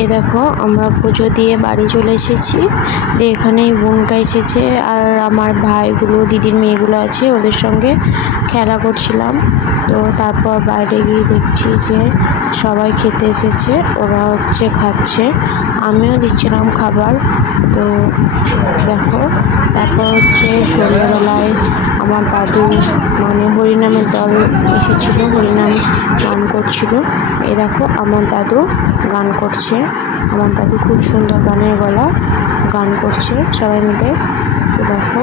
এই দেখো আমরা পুজো দিয়ে বাড়ি চলে এসেছি। দিয়ে এখানেই বোনটা এসেছে আর আমার ভাইগুলো, দিদির মেয়েগুলো আছে, ওদের সঙ্গে খেলা করছিলাম। তো তারপর বাইরে গিয়ে দেখছি যে সবাই খেতে এসেছে, ওরা খাচ্ছে, আমিও দিচ্ছিলাম খাবার। তো দেখো তারপর সন্ধ্যাবেলায় আমার দাদু মানে হরিনামের দল এসেছিল, হরিনাম গান করছিল। এই দেখো আমার দাদু গান করছে, আমার দাদু খুব সুন্দর গানের গলা, গান করছে সবাই মিলে। দেখো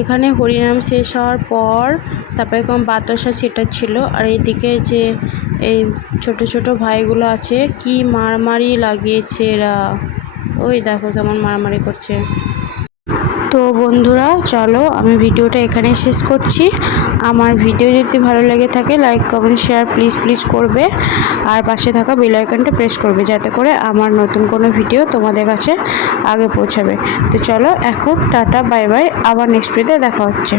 এখানে হরিনাম শেষ হওয়ার পর তারপরে কোনো বাতাসা ছিল। আর এইদিকে যে এই ছোট ছোট ভাইগুলো আছে, কি মারামারি লাগিয়েছে এরা, ওই দেখো কেমন মারামারি করছে। তো বন্ধুরা চলো আমি ভিডিওটা এখানে শেষ করছি। আমার ভিডিও যদি ভালো লেগে থাকে লাইক কমেন্ট শেয়ার প্লিজ করবে, আর পাশে থাকা বেল আইকনটা প্রেস করবে যাতে করে আমার নতুন কোনো ভিডিও তোমাদের কাছে আগে পৌঁছাবে। তো চলো এখন টাটা বাই বাই, আবার নেক্সট ভিডিওতে দেখা হচ্ছে।